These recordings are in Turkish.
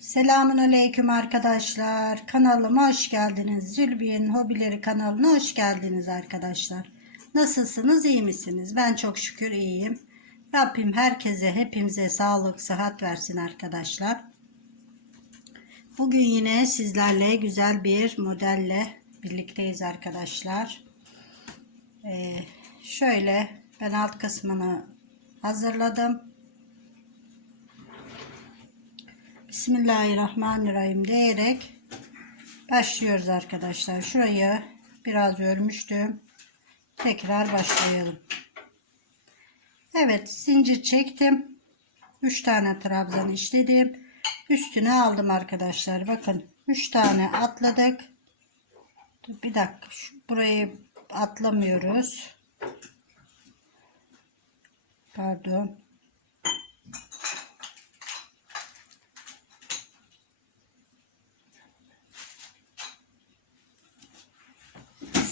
Selamun Aleyküm arkadaşlar. Kanalıma hoş geldiniz. Zülbiye'nin hobileri kanalına hoş geldiniz arkadaşlar. Nasılsınız? iyi misiniz? Ben çok şükür iyiyim. Rabbim herkese, hepimize sağlık, sıhhat versin arkadaşlar. Bugün yine sizlerle güzel bir modelle birlikteyiz arkadaşlar. Ee, şöyle ben alt kısmını hazırladım. Bismillahirrahmanirrahim diyerek başlıyoruz arkadaşlar. Şurayı biraz örmüştüm. Tekrar başlayalım. Evet zincir çektim. 3 tane trabzan işledim. Üstüne aldım arkadaşlar. Bakın 3 tane atladık. Dur, bir dakika. Şu, burayı atlamıyoruz. Pardon.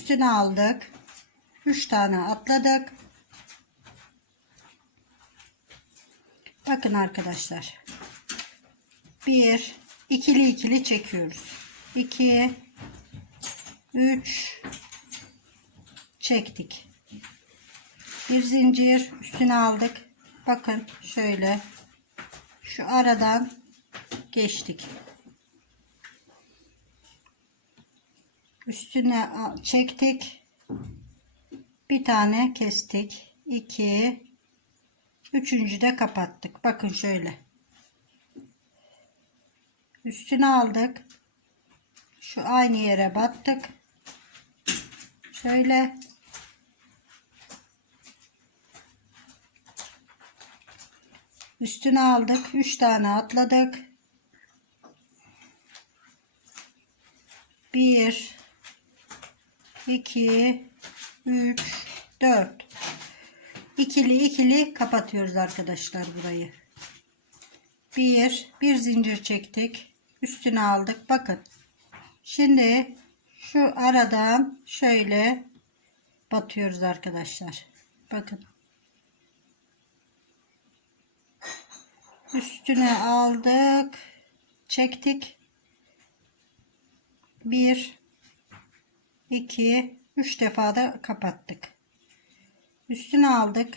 Üstüne aldık. 3 tane atladık. Bakın arkadaşlar. 1 ikili ikili çekiyoruz. 2 3 çektik. Bir zincir üstüne aldık. Bakın şöyle şu aradan geçtik. Üstüne çektik. Bir tane kestik. 2 Üçüncü de kapattık. Bakın şöyle. Üstüne aldık. Şu aynı yere battık. Şöyle. Üstüne aldık. Üç tane atladık. Bir 2 3 4 ikili ikili kapatıyoruz arkadaşlar burayı. Bir bir zincir çektik. Üstüne aldık. Bakın. Şimdi şu aradan şöyle batıyoruz arkadaşlar. Bakın. Üstüne aldık. Çektik. Bir 2 3 defa da kapattık. Üstüne aldık.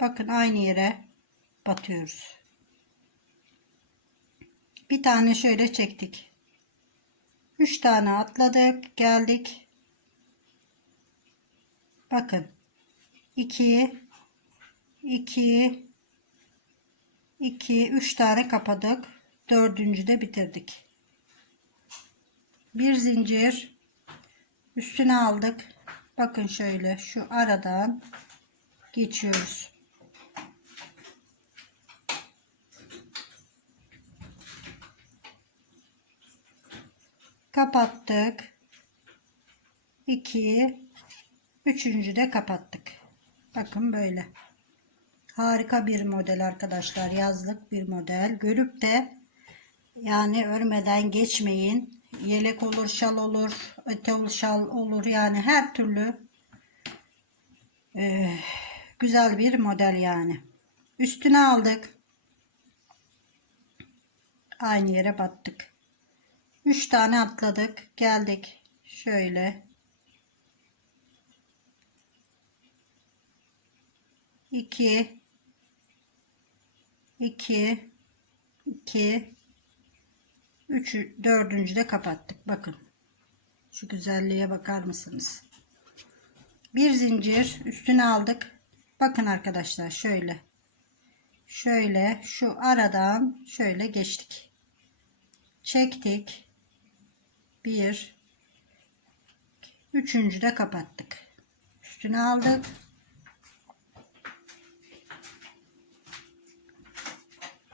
Bakın aynı yere batıyoruz. Bir tane şöyle çektik. 3 tane atladık, geldik. Bakın. 2 2 2 3 tane kapadık. Dördüncü de bitirdik. Bir zincir üstüne aldık. Bakın şöyle şu aradan geçiyoruz. Kapattık. 2 üçüncü de kapattık. Bakın böyle. Harika bir model arkadaşlar. Yazlık bir model. Görüp de yani örmeden geçmeyin yelek olur, şal olur, öte şal olur. Yani her türlü e, güzel bir model yani. Üstüne aldık. Aynı yere battık. 3 tane atladık. Geldik. Şöyle. 2 2 2 Üçü, dördüncü de kapattık. Bakın. Şu güzelliğe bakar mısınız? Bir zincir üstüne aldık. Bakın arkadaşlar şöyle. Şöyle şu aradan şöyle geçtik. Çektik. Bir. Üçüncü de kapattık. Üstüne aldık.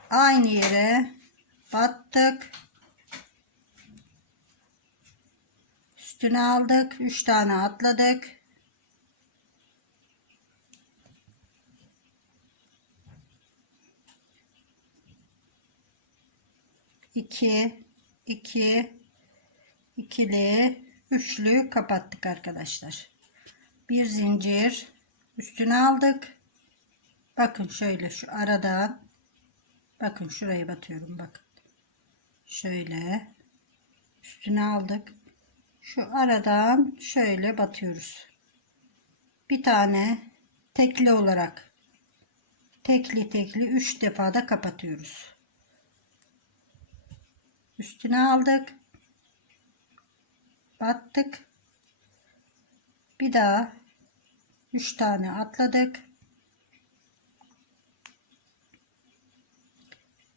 Aynı yere battık. Üstüne aldık. 3 tane atladık. İki, iki, ikili, üçlü kapattık arkadaşlar. Bir zincir üstüne aldık. Bakın şöyle şu aradan bakın şuraya batıyorum bakın. Şöyle üstüne aldık. Şu aradan şöyle batıyoruz. Bir tane tekli olarak tekli tekli 3 defa da kapatıyoruz. Üstüne aldık. Battık. Bir daha 3 tane atladık.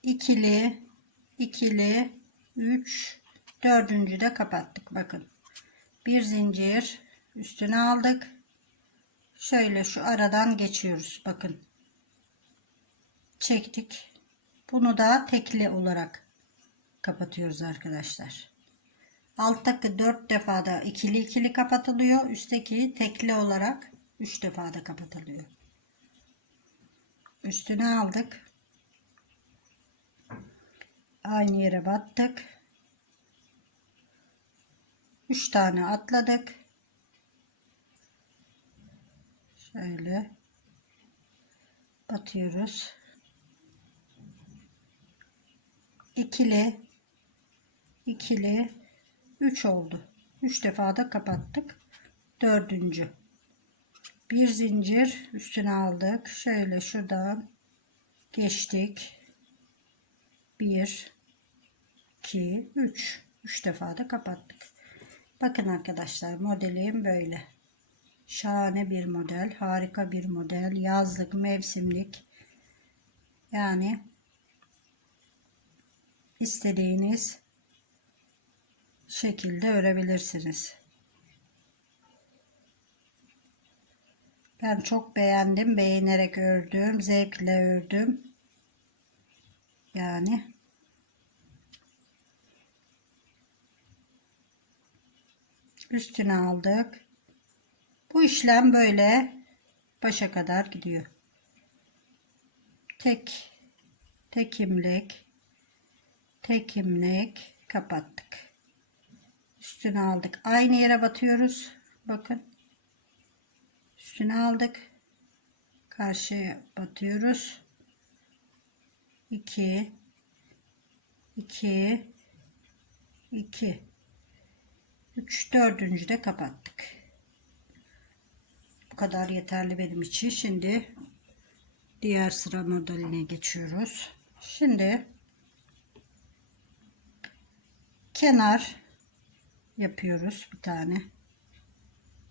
ikili ikili 3 dördüncü de kapattık bakın bir zincir üstüne aldık. Şöyle şu aradan geçiyoruz bakın. Çektik. Bunu da tekli olarak kapatıyoruz arkadaşlar. Alttaki 4 defa da ikili ikili kapatılıyor üstteki tekli olarak 3 defa da kapatılıyor. Üstüne aldık. Aynı yere battık. 3 tane atladık. Şöyle batıyoruz. İkili ikili 3 oldu. 3 defa da kapattık. Dördüncü. Bir zincir üstüne aldık. Şöyle şuradan geçtik. 1 2 3 3 defa da kapattık. Bakın arkadaşlar modelim böyle. Şahane bir model, harika bir model. Yazlık, mevsimlik. Yani istediğiniz şekilde örebilirsiniz. Ben çok beğendim. Beğenerek ördüm. Zevkle ördüm. Yani üstüne aldık. Bu işlem böyle başa kadar gidiyor. Tek tek imlek tek imlek kapattık. Üstüne aldık. Aynı yere batıyoruz. Bakın. Üstüne aldık. Karşıya batıyoruz. 2 2 2 3 dördüncü de kapattık. Bu kadar yeterli benim için. Şimdi diğer sıra modeline geçiyoruz. Şimdi kenar yapıyoruz bir tane.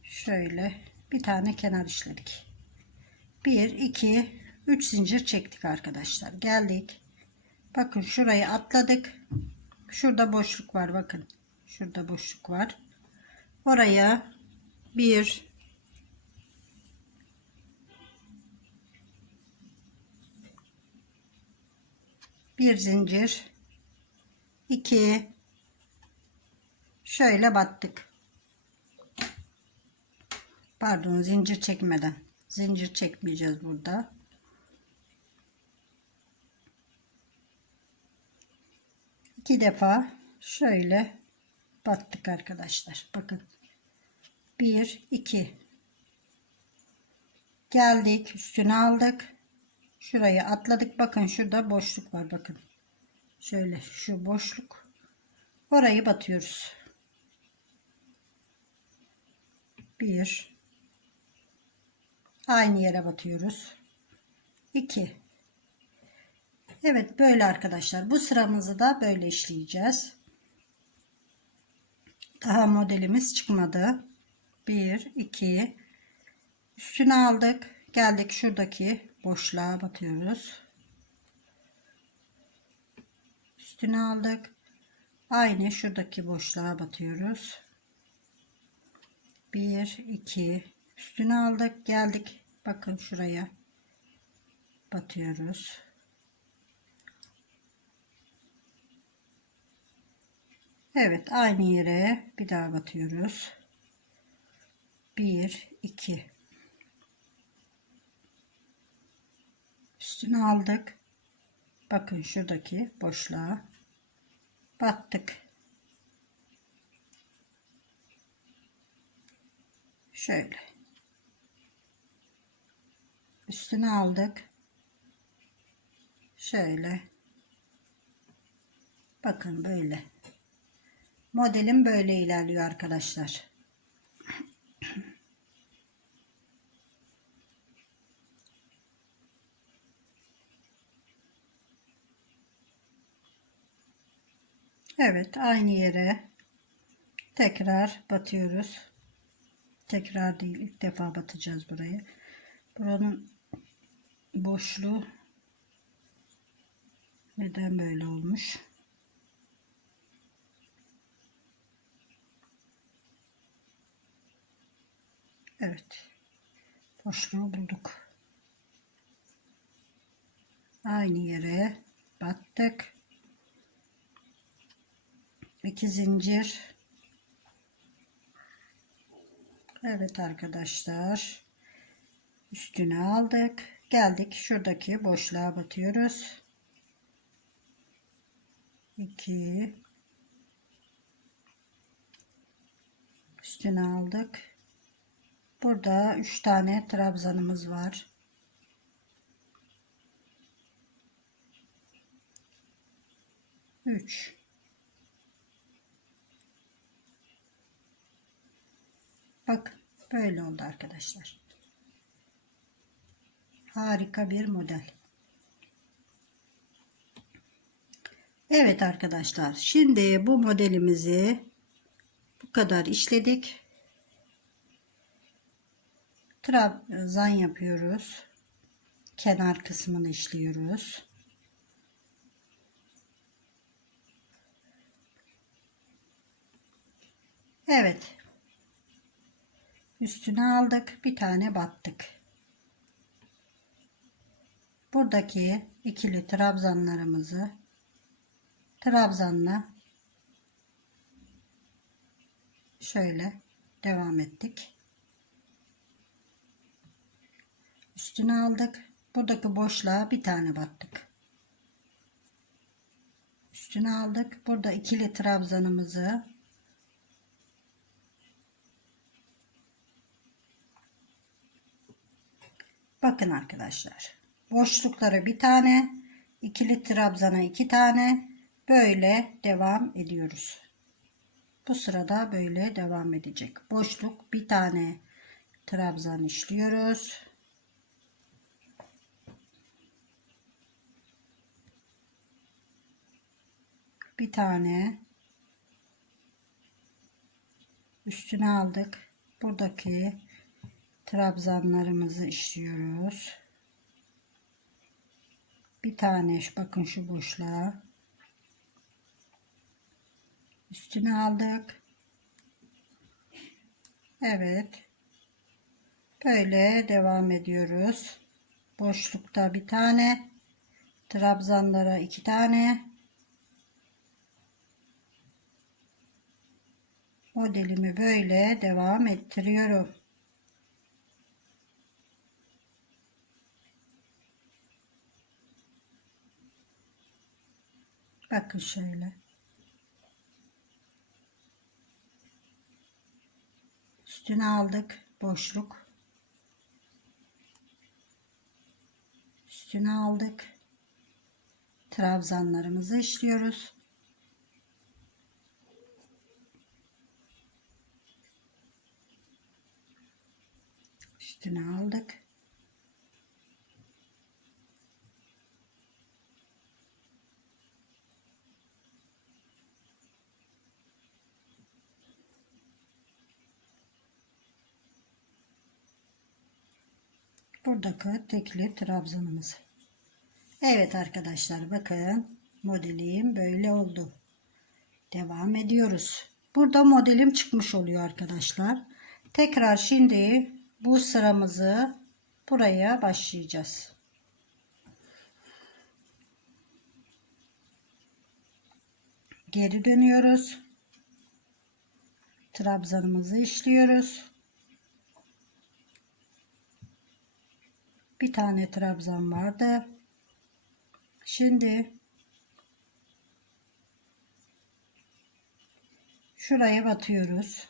Şöyle bir tane kenar işledik. 1 2 3 zincir çektik arkadaşlar. Geldik. Bakın şurayı atladık. Şurada boşluk var bakın. Şurada boşluk var. Oraya bir bir zincir iki şöyle battık. Pardon zincir çekmeden. Zincir çekmeyeceğiz burada. iki defa şöyle battık arkadaşlar. Bakın. 1 2 geldik üstüne aldık. Şurayı atladık. Bakın şurada boşluk var. Bakın. Şöyle şu boşluk. Orayı batıyoruz. 1 aynı yere batıyoruz. 2 Evet böyle arkadaşlar. Bu sıramızı da böyle işleyeceğiz. Daha modelimiz çıkmadı. 1, 2, üstüne aldık. Geldik şuradaki boşluğa batıyoruz. Üstüne aldık. Aynı şuradaki boşluğa batıyoruz. 1, 2, üstüne aldık. Geldik. Bakın şuraya batıyoruz. Evet aynı yere bir daha batıyoruz. 1 2 Üstüne aldık. Bakın şuradaki boşluğa battık. Şöyle. Üstüne aldık. Şöyle Bakın böyle. Modelim böyle ilerliyor arkadaşlar. Evet aynı yere tekrar batıyoruz. Tekrar değil ilk defa batacağız burayı. Buranın boşluğu neden böyle olmuş? Evet. Boşluğu bulduk. Aynı yere battık. İki zincir. Evet arkadaşlar. Üstüne aldık. Geldik şuradaki boşluğa batıyoruz. 2 Üstüne aldık. Burada 3 tane trabzanımız var. Üç. Bak böyle oldu arkadaşlar. Harika bir model. Evet arkadaşlar. Şimdi bu modelimizi bu kadar işledik. Trabzan yapıyoruz. Kenar kısmını işliyoruz. Evet. Üstüne aldık. Bir tane battık. Buradaki ikili trabzanlarımızı trabzanla şöyle devam ettik. Üstüne aldık. Buradaki boşluğa bir tane battık. Üstüne aldık. Burada ikili trabzanımızı Bakın arkadaşlar. Boşluklara bir tane, ikili trabzana iki tane böyle devam ediyoruz. Bu sırada böyle devam edecek. Boşluk bir tane trabzan işliyoruz. Bir tane üstüne aldık. Buradaki trabzanlarımızı işliyoruz. Bir tane bakın şu boşluğa üstüne aldık. Evet. Böyle devam ediyoruz. Boşlukta bir tane, trabzanlara iki tane. Modelimi böyle devam ettiriyorum. Bakın şöyle. Üstüne aldık. Boşluk. Üstüne aldık. Trabzanlarımızı işliyoruz. Üstüne aldık. buradaki tekli trabzanımız. Evet arkadaşlar bakın modelim böyle oldu. Devam ediyoruz. Burada modelim çıkmış oluyor arkadaşlar. Tekrar şimdi bu sıramızı buraya başlayacağız. Geri dönüyoruz. Trabzanımızı işliyoruz. bir tane trabzan vardı. Şimdi şuraya batıyoruz.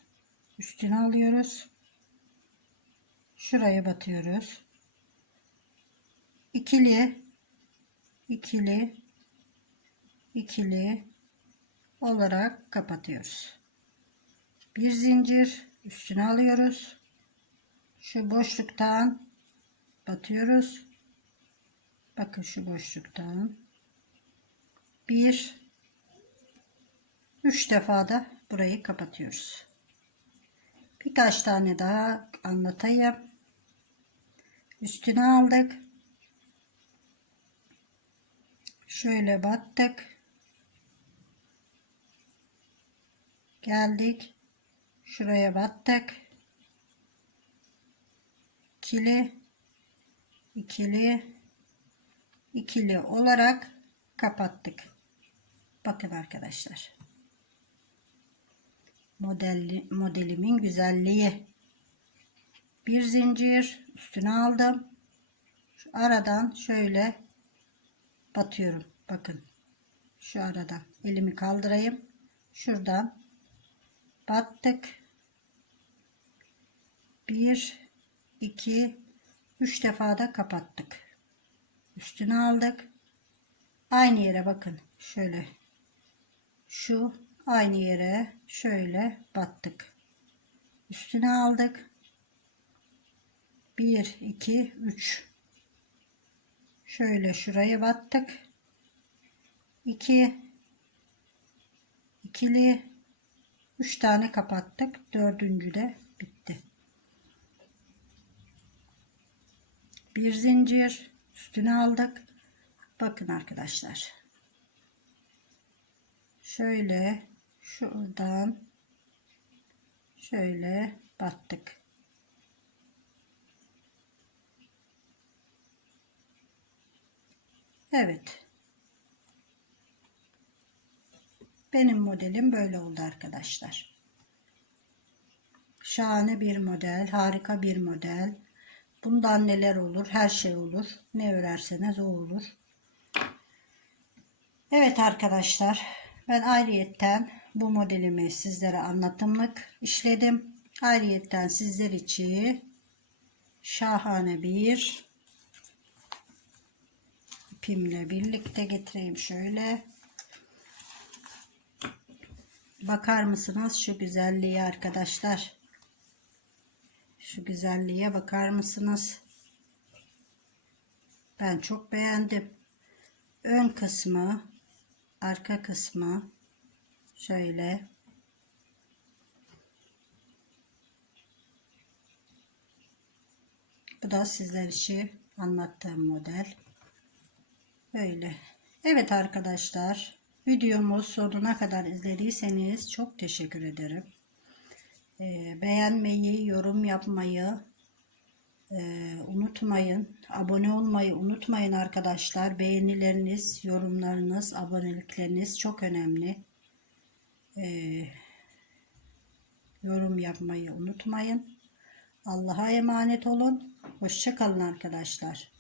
Üstüne alıyoruz. Şuraya batıyoruz. İkili ikili ikili olarak kapatıyoruz. Bir zincir üstüne alıyoruz. Şu boşluktan batıyoruz. Bakın şu boşluktan. Bir, üç defa da burayı kapatıyoruz. Birkaç tane daha anlatayım. Üstüne aldık. Şöyle battık. Geldik. Şuraya battık. İkili, ikili, ikili olarak kapattık. Bakın arkadaşlar. Modelli, modelimin güzelliği. Bir zincir üstüne aldım. Şu aradan şöyle batıyorum. Bakın. Şu aradan elimi kaldırayım. Şuradan battık. Bir, iki, üç defa da kapattık. Üstüne aldık. Aynı yere bakın. Şöyle. Şu aynı yere şöyle battık. Üstüne aldık. 1 2 3 Şöyle şuraya battık. 2 ikili 3 tane kapattık. Dördüncü de bitti. Bir zincir üstüne aldık. Bakın arkadaşlar. Şöyle şuradan şöyle battık. Evet. Benim modelim böyle oldu arkadaşlar. Şahane bir model, harika bir model. Bundan neler olur? Her şey olur. Ne örerseniz o olur. Evet arkadaşlar, ben ayrıyetten bu modelimi sizlere anlatımlık işledim. Ayrıyetten sizler için şahane bir ipimle birlikte getireyim şöyle. Bakar mısınız şu güzelliğe arkadaşlar? Şu güzelliğe bakar mısınız? Ben çok beğendim. Ön kısmı, arka kısmı şöyle Bu da sizler için anlattığım model. Böyle. Evet arkadaşlar. Videomu sonuna kadar izlediyseniz çok teşekkür ederim. Ee, beğenmeyi, yorum yapmayı e, unutmayın. Abone olmayı unutmayın arkadaşlar. Beğenileriniz, yorumlarınız, abonelikleriniz çok önemli. Ee, yorum yapmayı unutmayın. Allah'a emanet olun. Hoşçakalın arkadaşlar.